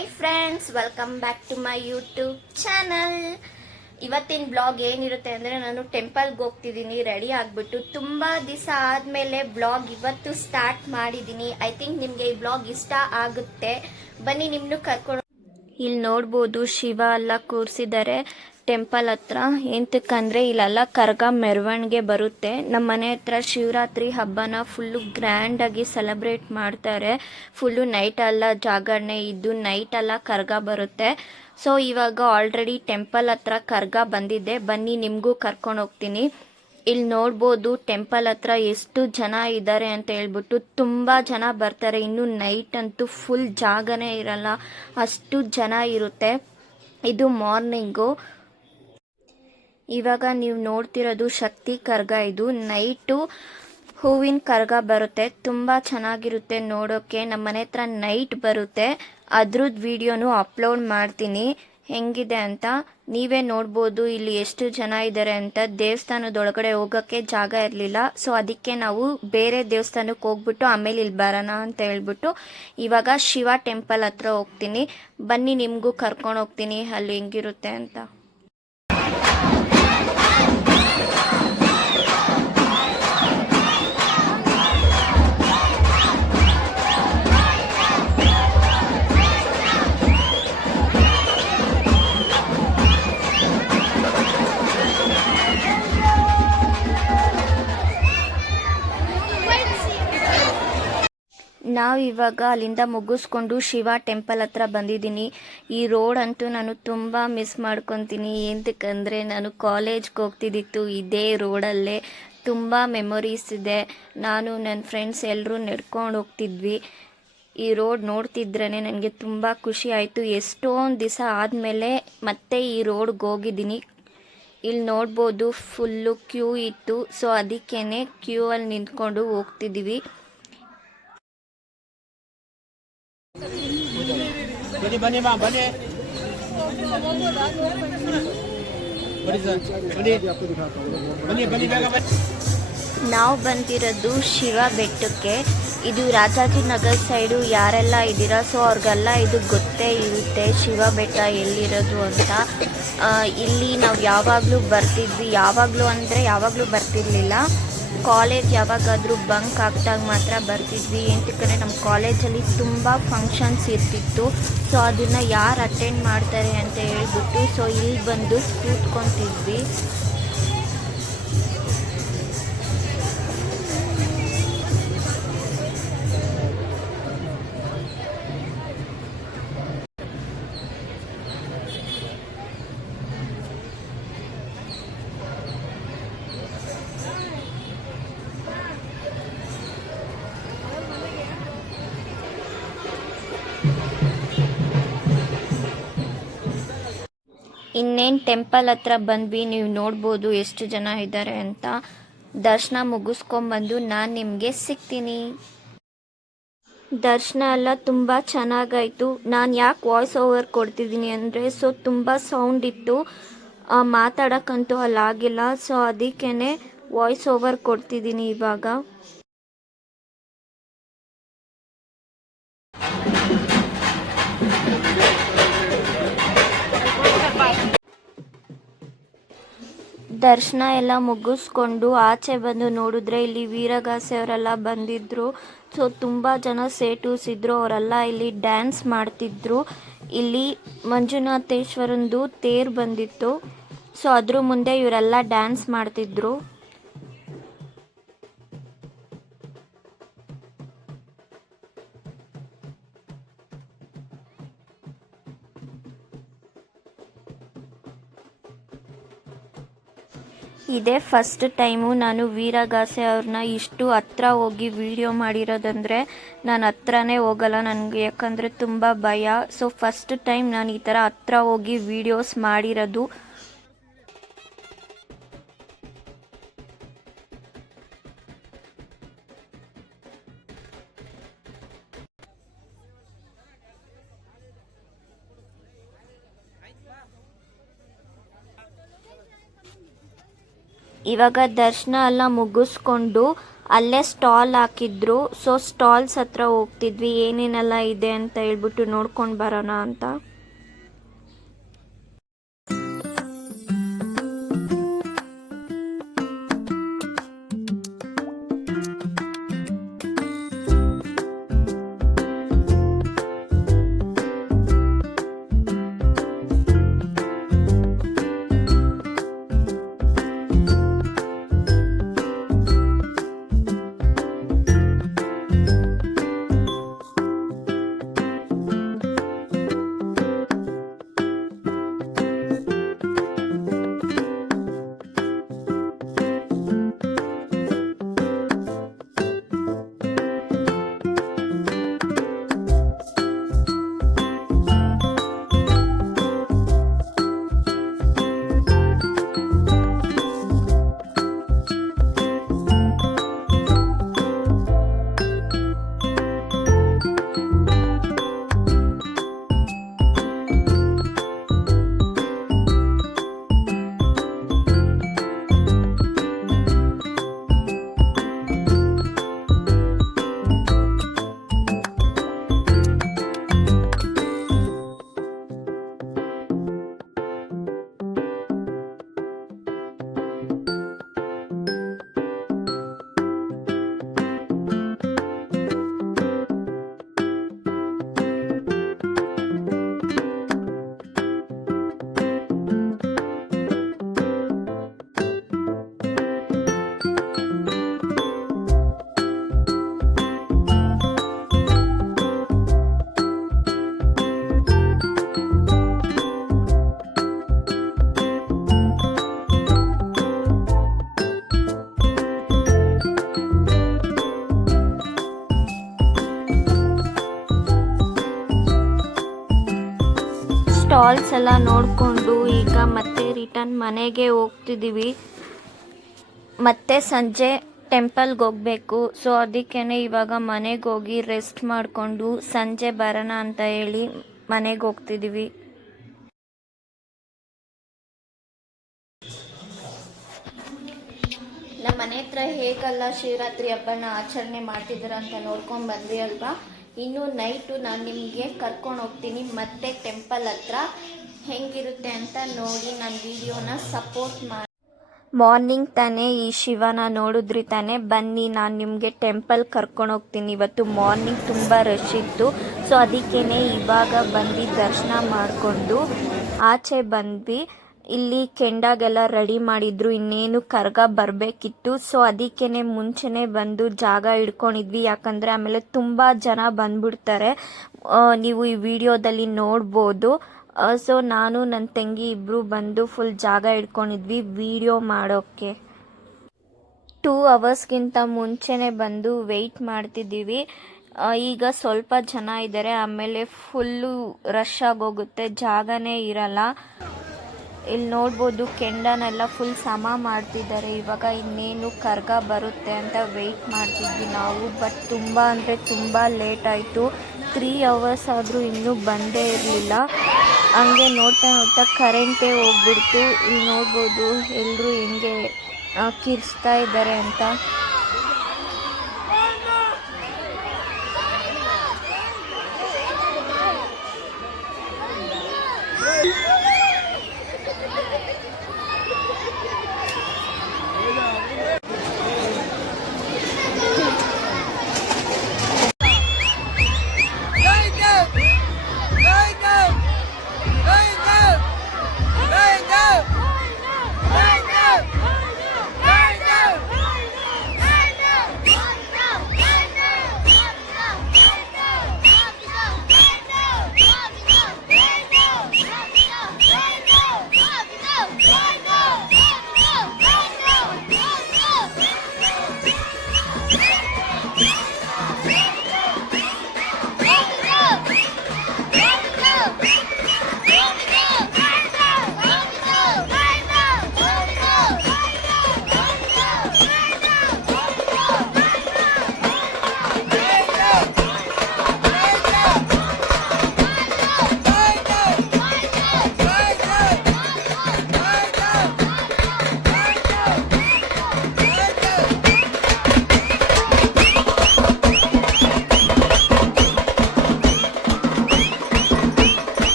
Hi friends, welcome back to my YouTube channel. ಇವತ್ತಿನ blog ಏನಿರುತ್ತೆ ಅಂದರೆ ನಾನು ಟೆಂಪಲ್ಗೆ ಹೋಗ್ತಿದ್ದೀನಿ ರೆಡಿ ಆಗಿಬಿಟ್ಟು. ತುಂಬ ದಿವಸ ಆದಮೇಲೆ ಬ್ಲಾಗ್ ಇವತ್ತು ಸ್ಟಾರ್ಟ್ ಮಾಡಿದ್ದೀನಿ. ಐ ಥಿಂಕ್ ನಿಮಗೆ ಈ ಬ್ಲಾಗ್ ಇಷ್ಟ ಆಗುತ್ತೆ. ಬನ್ನಿ ನಿಮ್ಮನ್ನು ಕರ್ಕೊಂಡು. ಇಲ್ಲಿ ನೋಡ್ಬೋದು ಶಿವ ಎಲ್ಲ ಕೂರಿಸಿದ್ದಾರೆ ಟೆಂಪಲ್ ಹತ್ರ. ಎಂತಕ್ಕಂದರೆ ಇಲ್ಲೆಲ್ಲ ಕರ್ಗ ಮೆರವಣಿಗೆ ಬರುತ್ತೆ. ನಮ್ಮ ಮನೆ ಹತ್ರ ಶಿವರಾತ್ರಿ ಹಬ್ಬನ ಫುಲ್ಲು ಗ್ರ್ಯಾಂಡಾಗಿ ಸೆಲೆಬ್ರೇಟ್ ಮಾಡ್ತಾರೆ. ಫುಲ್ಲು ನೈಟ್ ಎಲ್ಲ ಜಾಗರಣೆ ಇದ್ದು ನೈಟ್ ಎಲ್ಲ ಕರ್ಗ ಬರುತ್ತೆ. ಸೊ ಇವಾಗ ಆಲ್ರೆಡಿ ಟೆಂಪಲ್ ಹತ್ರ ಕರ್ಗ ಬಂದಿದೆ. ಬನ್ನಿ ನಿಮಗೂ ಕರ್ಕೊಂಡು ಹೋಗ್ತೀನಿ. ಇಲ್ಲಿ ನೋಡ್ಬೋದು ಟೆಂಪಲ್ ಹತ್ರ ಎಷ್ಟು ಜನ ಇದ್ದಾರೆ ಅಂತ ಹೇಳ್ಬಿಟ್ಟು. ತುಂಬ ಜನ ಬರ್ತಾರೆ. ಇನ್ನು ನೈಟ್ ಅಂತೂ ಫುಲ್ ಜಾಗನೇ ಇರಲ್ಲ, ಅಷ್ಟು ಜನ ಇರುತ್ತೆ. ಇದು ಮಾರ್ನಿಂಗು. ಇವಾಗ ನೀವು ನೋಡ್ತಿರೋದು ಶಕ್ತಿ ಕರ್ಗ. ಇದು ನೈಟು ಹೂವಿನ ಕರ್ಗ ಬರುತ್ತೆ. ತುಂಬ ಚೆನ್ನಾಗಿರುತ್ತೆ ನೋಡೋಕ್ಕೆ. ನಮ್ಮ ಮನೆ ಹತ್ರ ನೈಟ್ ಬರುತ್ತೆ. ಅದ್ರದ್ದು ವಿಡಿಯೋನು ಅಪ್ಲೋಡ್ ಮಾಡ್ತೀನಿ ಹೆಂಗಿದೆ ಅಂತ. ನೀವೇ ನೋಡ್ಬೋದು ಇಲ್ಲಿ ಎಷ್ಟು ಜನ ಇದ್ದಾರೆ ಅಂತ. ದೇವಸ್ಥಾನದೊಳಗಡೆ ಹೋಗೋಕ್ಕೆ ಜಾಗ ಇರಲಿಲ್ಲ. ಸೊ ಅದಕ್ಕೆ ನಾವು ಬೇರೆ ದೇವಸ್ಥಾನಕ್ಕೆ ಹೋಗ್ಬಿಟ್ಟು ಆಮೇಲೆ ಇಲ್ಲಿ ಬರೋಣ ಅಂತ ಹೇಳ್ಬಿಟ್ಟು ಇವಾಗ ಶಿವ ಟೆಂಪಲ್ ಹತ್ರ ಹೋಗ್ತೀನಿ. ಬನ್ನಿ ನಿಮಗೂ ಕರ್ಕೊಂಡು ಹೋಗ್ತೀನಿ ಅಲ್ಲಿ ಹೆಂಗಿರುತ್ತೆ ಅಂತ. ನಾವು ಇವಾಗ ಅಲ್ಲಿಂದ ಮುಗಿಸ್ಕೊಂಡು ಶಿವ ಟೆಂಪಲ್ ಹತ್ರ ಬಂದಿದ್ದೀನಿ. ಈ ರೋಡ್ ಅಂತೂ ನಾನು ತುಂಬ ಮಿಸ್ ಮಾಡ್ಕೊತೀನಿ. ಎಂತಕ್ಕಂದರೆ ನಾನು ಕಾಲೇಜ್ಗೆ ಹೋಗ್ತಿದ್ದಿತ್ತು ಇದೇ ರೋಡಲ್ಲೇ. ತುಂಬ ಮೆಮೊರೀಸ್ ಇದೆ. ನಾನು ನನ್ನ ಫ್ರೆಂಡ್ಸ್ ಎಲ್ಲರೂ ನಡ್ಕೊಂಡು ಹೋಗ್ತಿದ್ವಿ. ಈ ರೋಡ್ ನೋಡ್ತಿದ್ರೇ ನನಗೆ ತುಂಬ ಖುಷಿ ಆಯಿತು. ಎಷ್ಟೊಂದು ದಿವಸ ಆದಮೇಲೆ ಮತ್ತೆ ಈ ರೋಡ್ಗೆ ಹೋಗಿದ್ದೀನಿ. ಇಲ್ಲಿ ನೋಡ್ಬೋದು ಫುಲ್ಲು ಕ್ಯೂ ಇತ್ತು. ಸೊ ಅದಕ್ಕೇ ಕ್ಯೂ ಅಲ್ಲಿ ನಿಂತ್ಕೊಂಡು ಹೋಗ್ತಿದ್ದೀವಿ. ನಾವು ಬಂದಿರೋದು ಶಿವ ಬೆಟ್ಟಕ್ಕೆ. ಇದು ರಾಜಾಜಿನಗರ ಸೈಡು ಯಾರೆಲ್ಲ ಇದ್ದೀರಾ ಸೊ ಅವ್ರಿಗೆಲ್ಲ ಇದು ಗೊತ್ತೇ ಇರುತ್ತೆ ಶಿವ ಬೆಟ್ಟ ಎಲ್ಲಿರೋದು ಅಂತ. ಇಲ್ಲಿ ನಾವು ಯಾವಾಗಲೂ ಬರ್ತಿದ್ವಿ. ಯಾವಾಗಲೂ ಅಂದರೆ ಯಾವಾಗಲೂ ಬರ್ತಿರ್ಲಿಲ್ಲ. ಕಾಲೇಜ್ ಯಾವಾಗಾದರೂ ಬಂಕ್ ಹಾಕ್ದಾಗ ಮಾತ್ರ ಬರ್ತಿದ್ವಿ. ಎಂತಕ್ಕಂದರೆ ನಮ್ಮ ಕಾಲೇಜಲ್ಲಿ ತುಂಬ ಫಂಕ್ಷನ್ಸ್ ಇರ್ತಿತ್ತು. ಸೊ ಅದನ್ನು ಯಾರು ಅಟೆಂಡ್ ಮಾಡ್ತಾರೆ ಅಂತ ಹೇಳ್ಬಿಟ್ಟು ಸೊ ಇಲ್ಲಿ ಬಂದು ಕೂತ್ಕೊತಿದ್ವಿ. ಇನ್ನೇನು ಟೆಂಪಲ್ ಹತ್ರ ಬಂದ್ವಿ. ನೀವು ನೋಡ್ಬೋದು ಎಷ್ಟು ಜನ ಇದ್ದಾರೆ ಅಂತ. ದರ್ಶನ ಮುಗಿಸ್ಕೊಂಬಂದು ನಾನು ನಿಮಗೆ ಸಿಗ್ತೀನಿ. ದರ್ಶನ ಎಲ್ಲ ತುಂಬ ಚೆನ್ನಾಗಾಯಿತು. ನಾನು ಯಾಕೆ ವಾಯ್ಸ್ ಓವರ್ ಕೊಡ್ತಿದ್ದೀನಿ ಅಂದರೆ ಸೊ ತುಂಬ ಸೌಂಡ್ ಇತ್ತು, ಮಾತಾಡೋಕ್ಕಂತೂ ಅಲ್ಲಾಗಿಲ್ಲ. ಸೊ ಅದಕ್ಕೇ ವಾಯ್ಸ್ ಓವರ್ ಕೊಡ್ತಿದ್ದೀನಿ ಇವಾಗ. ದರ್ಶನ ಎಲ್ಲ ಮುಗಿಸ್ಕೊಂಡು ಆಚೆ ಬಂದು ನೋಡಿದ್ರೆ ಇಲ್ಲಿ ವೀರಗಾಸೆ ಅವರೆಲ್ಲ ಬಂದಿದ್ದರು. ಸೊ ತುಂಬ ಜನ ಸೇಟೂಸ್ ಇದ್ದರು. ಅವರೆಲ್ಲ ಇಲ್ಲಿ ಡ್ಯಾನ್ಸ್ ಮಾಡ್ತಿದ್ರು. ಇಲ್ಲಿ ಮಂಜುನಾಥೇಶ್ವರಂದು ತೇರು ಬಂದಿತ್ತು. ಸೊ ಅದ್ರ ಮುಂದೆ ಇವರೆಲ್ಲ ಡ್ಯಾನ್ಸ್ ಮಾಡ್ತಿದ್ರು. ಇದೇ ಫಸ್ಟ್ ಟೈಮು ನಾನು ವೀರಗಾಸೆ ಅವ್ರನ್ನ ಇಷ್ಟು ಹತ್ರ ಹೋಗಿ ವಿಡಿಯೋ ಮಾಡಿರೋದಂದರೆ. ನಾನು ಹತ್ರನೇ ಹೋಗಲ್ಲ ನನಗೆ, ಯಾಕಂದರೆ ತುಂಬ ಭಯ. ಸೊ ಫಸ್ಟ್ ಟೈಮ್ ನಾನು ಈ ಥರ ಹತ್ರ ಹೋಗಿ ವಿಡಿಯೋಸ್ ಮಾಡಿರೋದು. ಇವಾಗ ದರ್ಶನ ಎಲ್ಲ ಮುಗಿಸ್ಕೊಂಡು ಅಲ್ಲೇ ಸ್ಟಾಲ್ ಹಾಕಿದ್ರು. ಸೊ ಸ್ಟಾಲ್ಸ್ ಹತ್ರ ಹೋಗ್ತಿದ್ವಿ, ಏನೇನೆಲ್ಲ ಇದೆ ಅಂತ ಹೇಳ್ಬಿಟ್ಟು ನೋಡ್ಕೊಂಡು ಬರೋಣ ಅಂತ. ಸ್ಟಾಲ್ಸ್ ಎಲ್ಲ ನೋಡಿಕೊಂಡು ಈಗ ಮತ್ತೆ ರಿಟರ್ನ್ ಮನೆಗೆ ಹೋಗ್ತಿದ್ದೀವಿ. ಮತ್ತೆ ಸಂಜೆ ಟೆಂಪಲ್ಗೆ ಹೋಗಬೇಕು. ಸೊ ಅದಕ್ಕೇ ಇವಾಗ ಮನೆಗೆ ಹೋಗಿ ರೆಸ್ಟ್ ಮಾಡಿಕೊಂಡು ಸಂಜೆ ಬರೋಣ ಅಂತ ಹೇಳಿ ಮನೆಗೆ ಹೋಗ್ತಿದ್ದೀವಿ. ನಮ್ಮ ಮನೆ ಹತ್ರ ಹೇಗಲ್ಲ ಶಿವರಾತ್ರಿ ಹಬ್ಬನ ಆಚರಣೆ ಮಾಡ್ತಿದ್ದಾರೆ ಅಂತ ನೋಡ್ಕೊಂಡು ಬಂದ್ವಿ ಅಲ್ವಾ. ಇನ್ನು ನೈಟು ನಾನು ನಿಮಗೆ ಕರ್ಕೊಂಡು ಹೋಗ್ತೀನಿ ಮತ್ತೆ ಟೆಂಪಲ್ ಹತ್ರ ಹೆಂಗಿರುತ್ತೆ ಅಂತ ನೋಡಿ ನನ್ನ ವಿಡಿಯೋನ ಸಪೋರ್ಟ್ ಮಾಡಿ. ಮಾರ್ನಿಂಗ್ ತಾನೇ ಈ ಶಿವನ ನೋಡಿದ್ರಿ ತಾನೇ, ಬನ್ನಿ ನಾನು ನಿಮಗೆ ಟೆಂಪಲ್ ಕರ್ಕೊಂಡು ಹೋಗ್ತೀನಿ. ಇವತ್ತು ಮಾರ್ನಿಂಗ್ ತುಂಬ ರಶ್ ಇತ್ತು. ಸೊ ಅದಕ್ಕೇ ಇವಾಗ ಬಂದು ದರ್ಶನ ಮಾಡಿಕೊಂಡು ಆಚೆ ಬಂದ್ವಿ. ಇಲ್ಲಿ ಕೆಂಡಾಗೆಲ್ಲ ರೆಡಿ ಮಾಡಿದ್ರು, ಇನ್ನೇನು ಕರ್ಗ ಬರಬೇಕಿತ್ತು. ಸೊ ಅದಕ್ಕೇ ಮುಂಚೆನೇ ಬಂದು ಜಾಗ ಹಿಡ್ಕೊಂಡಿದ್ವಿ, ಯಾಕಂದರೆ ಆಮೇಲೆ ತುಂಬ ಜನ ಬಂದ್ಬಿಡ್ತಾರೆ, ನೀವು ಈ ವಿಡಿಯೋದಲ್ಲಿ ನೋಡ್ಬೋದು. ಸೊ ನಾನು ನನ್ನ ತಂಗಿ ಇಬ್ಬರು ಬಂದು ಫುಲ್ ಜಾಗ ಹಿಡ್ಕೊಂಡಿದ್ವಿ ವಿಡಿಯೋ ಮಾಡೋಕ್ಕೆ. 2 ಅವರ್ಸ್ಗಿಂತ ಮುಂಚೆನೇ ಬಂದು ವೆಯ್ಟ್ ಮಾಡ್ತಿದ್ದೀವಿ. ಈಗ ಸ್ವಲ್ಪ ಜನ ಇದ್ದಾರೆ, ಆಮೇಲೆ ಫುಲ್ಲು ರಶ್ ಆಗೋಗುತ್ತೆ, ಜಾಗನೇ ಇರಲ್ಲ. ಇಲ್ಲಿ ನೋಡ್ಬೋದು ಕೆಂಡನೆಲ್ಲ ಫುಲ್ ಸಮ ಮಾಡ್ತಿದ್ದಾರೆ. ಇವಾಗ ಇನ್ನೇನು ಕರ್ಗ ಬರುತ್ತೆ ಅಂತ ವೆಯ್ಟ್ ಮಾಡ್ತಿದ್ವಿ ನಾವು. ಬಟ್ ತುಂಬ ಅಂದರೆ ತುಂಬ ಲೇಟ್ ಆಯಿತು. 3 ಅವರ್ಸ್ ಆದರೂ ಇನ್ನೂ ಬಂದೇ ಇರಲಿಲ್ಲ. ಹಂಗೆ ನೋಡ್ತಾ ನೋಡ್ತಾ ಕರೆಂಟೇ ಹೋಗ್ಬಿಡ್ತು. ಇಲ್ಲಿ ನೋಡ್ಬೋದು ಎಲ್ಲರೂ ಹೆಂಗೆ ಕಿರ್ಚ್ತಾ ಇದ್ದಾರೆ ಅಂತ.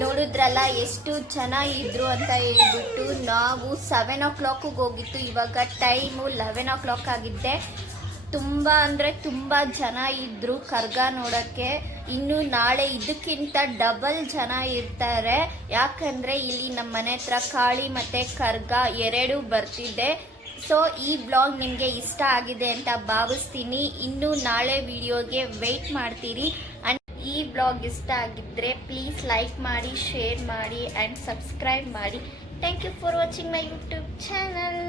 ನೋಡಿದ್ರಲ್ಲ ಎಷ್ಟು ಚೆನ್ನಾಗಿದ್ರು ಅಂತ ಹೇಳ್ಬಿಟ್ಟು ನಾವು 7 o'clock ಹೋಗಿತ್ತು. ಇವಾಗ ಟೈಮು 11 o'clock ಆಗಿದ್ದೆ. ತುಂಬ ಅಂದರೆ ತುಂಬ ಜನ ಇದ್ರು ಕರ್ಗ ನೋಡೋಕ್ಕೆ. ಇನ್ನು ನಾಳೆ ಇದಕ್ಕಿಂತ ಡಬಲ್ ಜನ ಇರ್ತಾರೆ, ಯಾಕಂದರೆ ಇಲ್ಲಿ ನಮ್ಮ ಮನೆ ಹತ್ರ ಕಾಳಿ ಮತ್ತು ಕರ್ಗ ಎರಡೂ ಬರ್ತಿದೆ. ಸೊ ಈ ಬ್ಲಾಗ್ ನಿಮಗೆ ಇಷ್ಟ ಆಗಿದೆ ಅಂತ ಭಾವಿಸ್ತೀನಿ. ಇನ್ನು ನಾಳೆ ವಿಡಿಯೋಗೆ ವೆಯ್ಟ್ ಮಾಡ್ತೀರಿ. ಆ್ಯಂಡ್ ಈ ಬ್ಲಾಗ್ ಇಷ್ಟ ಆಗಿದ್ದರೆ ಪ್ಲೀಸ್ ಲೈಕ್ ಮಾಡಿ, ಶೇರ್ ಮಾಡಿ ಆ್ಯಂಡ್ ಸಬ್ಸ್ಕ್ರೈಬ್ ಮಾಡಿ. Thank you for watching my YouTube channel.